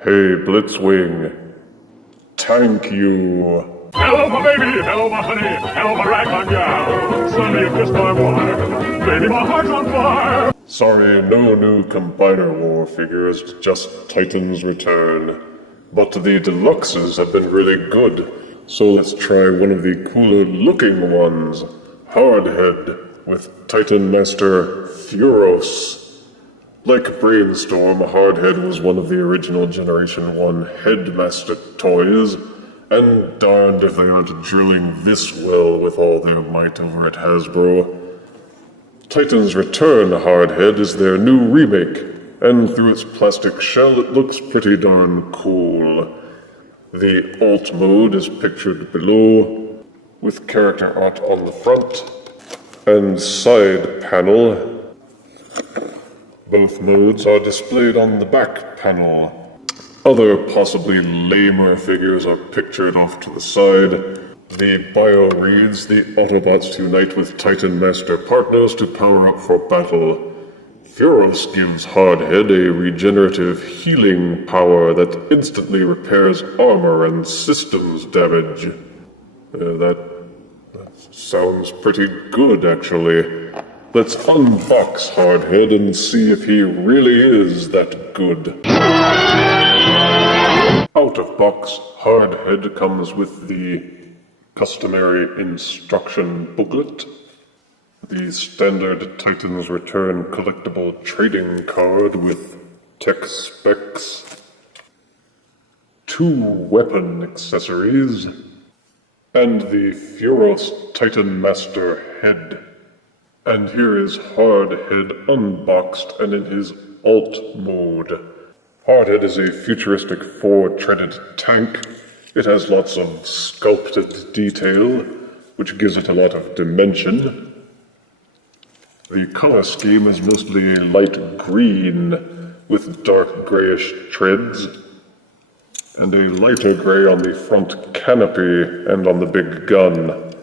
Hey, Blitzwing. Thank you. Hello, my baby. Hello, my honey. Hello, my ragtime gal. Suddenly you kissed my wife. Baby, my heart's on fire. Sorry, no new Combiner War figures, just Titan's Return. But the deluxes have been really good, so let's try one of the cooler looking ones. Hardhead with Titan Master Furos. Like Brainstorm, Hardhead was one of the original Generation 1 Headmaster toys, and darned if they aren't drilling this well with all their might over at Hasbro. Titan's Return Hardhead is their new remake, and through its plastic shell it looks pretty darn cool. The alt mode is pictured below, with character art on the front, and side panel. Both modes are displayed on the back panel. Other possibly lamer figures are pictured off to the side. The bio reads, the Autobots unite with Titan Master partners to power up for battle. Furos gives Hardhead a regenerative healing power that instantly repairs armor and systems damage. That sounds pretty good, actually. Let's unbox Hardhead and see if he really is that good. Out of box, Hardhead comes with the customary instruction booklet, the standard Titan's Return collectible trading card with tech specs, 2 weapon accessories, and the Furos Titan Master head. And here is Hardhead unboxed and in his alt mode. Hardhead is a futuristic 4-treaded tank. It has lots of sculpted detail, which gives it a lot of dimension. The color scheme is mostly a light green with dark grayish treads, and a lighter gray on the front canopy and on the big gun.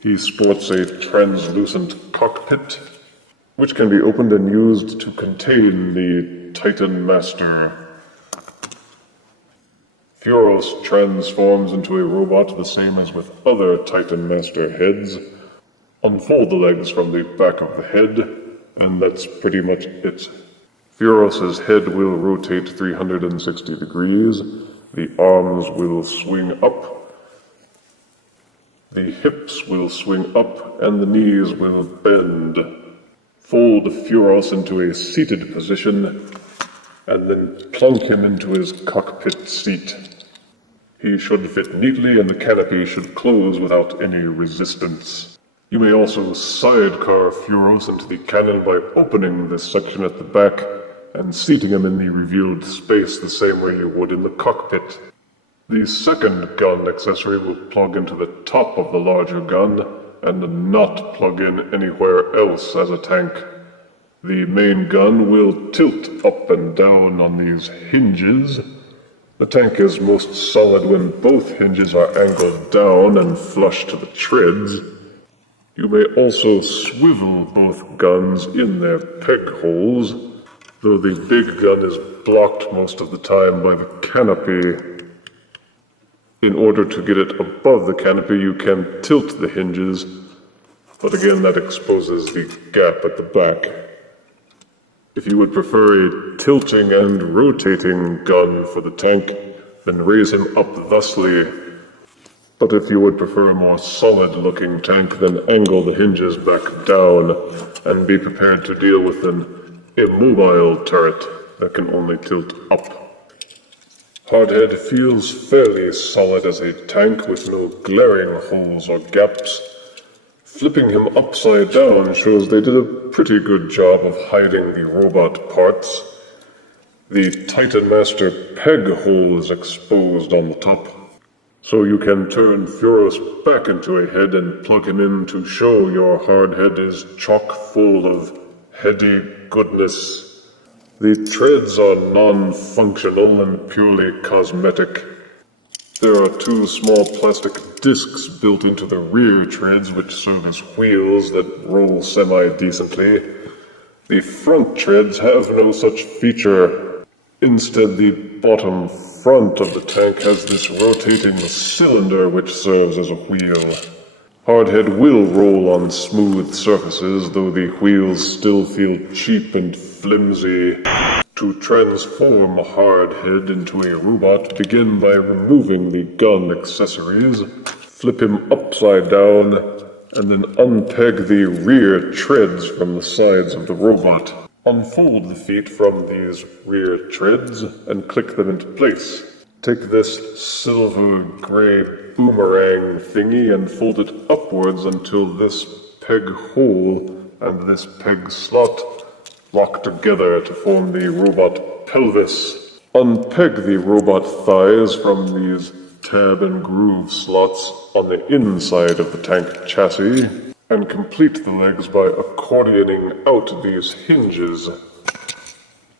He sports a translucent cockpit, which can be opened and used to contain the Titan Master. Furos transforms into a robot the same as with other Titan Master heads. Unfold the legs from the back of the head, and that's pretty much it. Furos' head will rotate 360 degrees, the arms will swing up, the hips will swing up, and the knees will bend. Fold Furos into a seated position, and then plunk him into his cockpit seat. He should fit neatly, and the canopy should close without any resistance. You may also sidecar Furos into the cannon by opening this section at the back and seating him in the revealed space the same way you would in the cockpit. The second gun accessory will plug into the top of the larger gun and not plug in anywhere else as a tank. The main gun will tilt up and down on these hinges. The tank is most solid when both hinges are angled down and flush to the treads. You may also swivel both guns in their peg holes, though the big gun is blocked most of the time by the canopy. In order to get it above the canopy, you can tilt the hinges, but again, that exposes the gap at the back. If you would prefer a tilting and rotating gun for the tank, then raise him up thusly. But if you would prefer a more solid-looking tank, then angle the hinges back down and be prepared to deal with an immobile turret that can only tilt up. Hardhead feels fairly solid as a tank with no glaring holes or gaps. Flipping him upside down shows they did a pretty good job of hiding the robot parts. The Titan Master peg hole is exposed on the top, so you can turn Furos back into a head and plug him in to show your Hardhead is chock full of heady goodness. The treads are non-functional and purely cosmetic. There are 2 small plastic discs built into the rear treads which serve as wheels that roll semi-decently. The front treads have no such feature. Instead, the bottom front of the tank has this rotating cylinder which serves as a wheel. Hardhead will roll on smooth surfaces, though the wheels still feel cheap and flimsy. To transform Hardhead into a robot, begin by removing the gun accessories, flip him upside down, and then unpeg the rear treads from the sides of the robot. Unfold the feet from these rear treads and click them into place. Take this silver gray boomerang thingy and fold it upwards until this peg hole and this peg slot lock together to form the robot pelvis. Unpeg the robot thighs from these tab and groove slots on the inside of the tank chassis, and complete the legs by accordioning out these hinges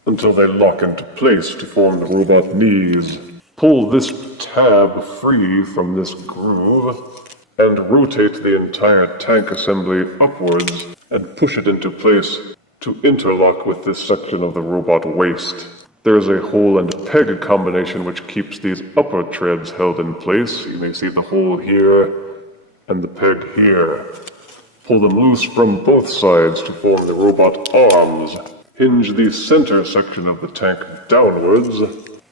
until they lock into place to form the robot knees. Pull this tab free from this groove and rotate the entire tank assembly upwards and push it into place to interlock with this section of the robot waist. There is a hole and peg combination which keeps these upper treads held in place. You may see the hole here and the peg here. Pull them loose from both sides to form the robot arms. Hinge the center section of the tank downwards.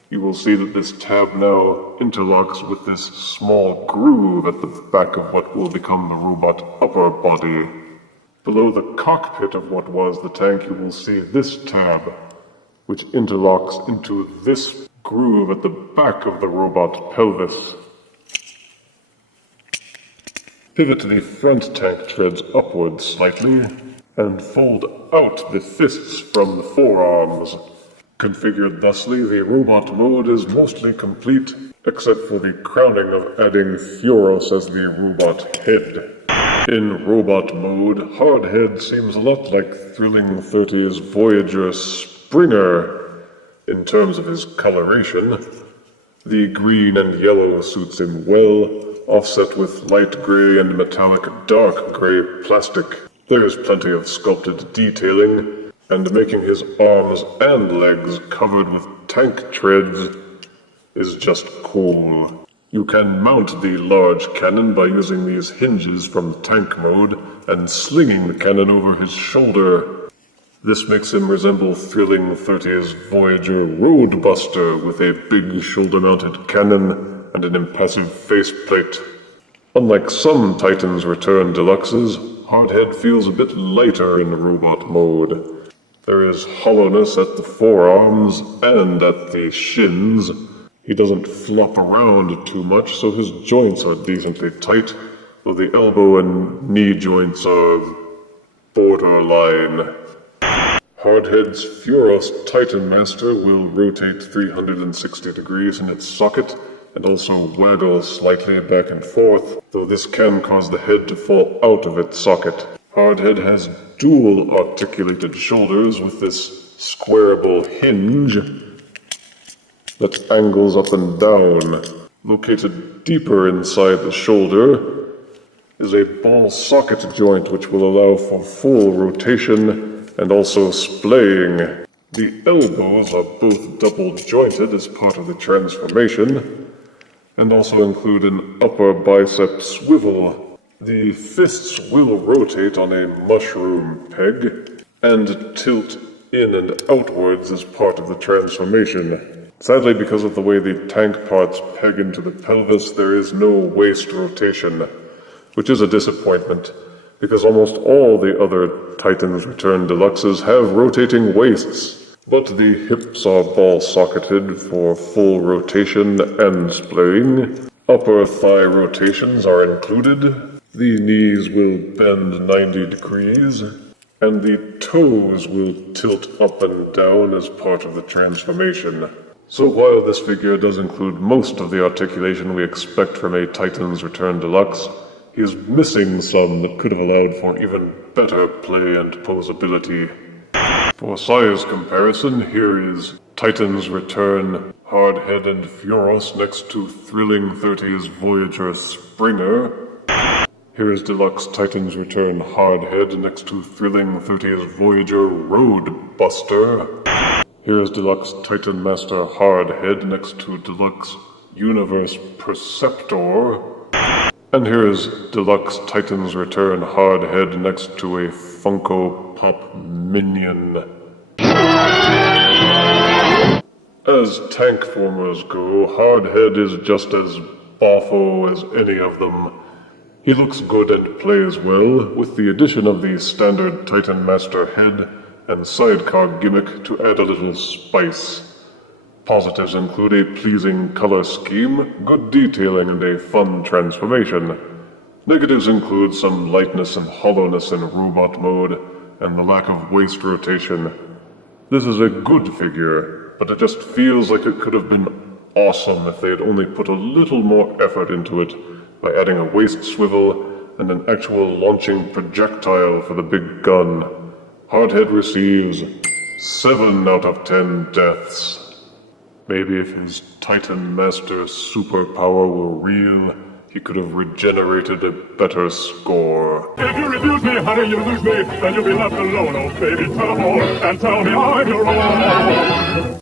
You will see that this tab now interlocks with this small groove at the back of what will become the robot upper body. Below the cockpit of what was the tank, you will see this tab, which interlocks into this groove at the back of the robot pelvis. Pivot the front tank treads upwards slightly, and fold out the fists from the forearms. Configured thusly, the robot mode is mostly complete, except for the crowning of adding Furos as the robot head. In robot mode, Hardhead seems a lot like Thrilling 30's Voyager Springer in terms of his coloration. The green and yellow suits him well, offset with light gray and metallic dark gray plastic. There is plenty of sculpted detailing, and making his arms and legs covered with tank treads is just cool. You can mount the large cannon by using these hinges from tank mode and slinging the cannon over his shoulder. This makes him resemble Thrilling 30's Voyager Roadbuster with a big shoulder-mounted cannon and an impassive faceplate. Unlike some Titans Return deluxes, Hardhead feels a bit lighter in robot mode. There is hollowness at the forearms and at the shins. He doesn't flop around too much, so his joints are decently tight, though the elbow and knee joints are borderline. Hardhead's Furos Titan Master will rotate 360 degrees in its socket and also waggle slightly back and forth, though this can cause the head to fall out of its socket. Hardhead has dual articulated shoulders with this squareable hinge that angles up and down. Located deeper inside the shoulder is a ball socket joint which will allow for full rotation and also splaying. The elbows are both double jointed as part of the transformation, and also include an upper bicep swivel. The fists will rotate on a mushroom peg and tilt in and outwards as part of the transformation. Sadly, because of the way the tank parts peg into the pelvis, there is no waist rotation, which is a disappointment, because almost all the other Titans Return deluxes have rotating waists. But the hips are ball-socketed for full rotation and splaying. Upper thigh rotations are included. The knees will bend 90 degrees, and the toes will tilt up and down as part of the transformation. So while this figure does include most of the articulation we expect from a Titans Return deluxe, he is missing some that could have allowed for even better play and posability. For size comparison, here is Titans Return Hardhead and Furos next to Thrilling 30's Voyager Springer. Here is Deluxe Titans Return Hardhead next to Thrilling 30's Voyager Roadbuster. Here's Deluxe Titan Master Hardhead next to Deluxe Universe Perceptor. And here's Deluxe Titan's Return Hardhead next to a Funko Pop Minion. As tank formers go, Hardhead is just as boffo as any of them. He looks good and plays well, with the addition of the standard Titan Master head and sidecar gimmick to add a little spice. Positives include a pleasing color scheme, good detailing, and a fun transformation. Negatives include some lightness and hollowness in robot mode, and the lack of waist rotation. This is a good figure, but it just feels like it could have been awesome if they had only put a little more effort into it by adding a waist swivel and an actual launching projectile for the big gun. Hardhead receives 7 out of 10 deaths. Maybe if his Titan Master superpower were real, he could have regenerated a better score. If you refuse me, honey, you lose me. Then you'll be left alone, oh baby. Tell them all and tell me I'm your own.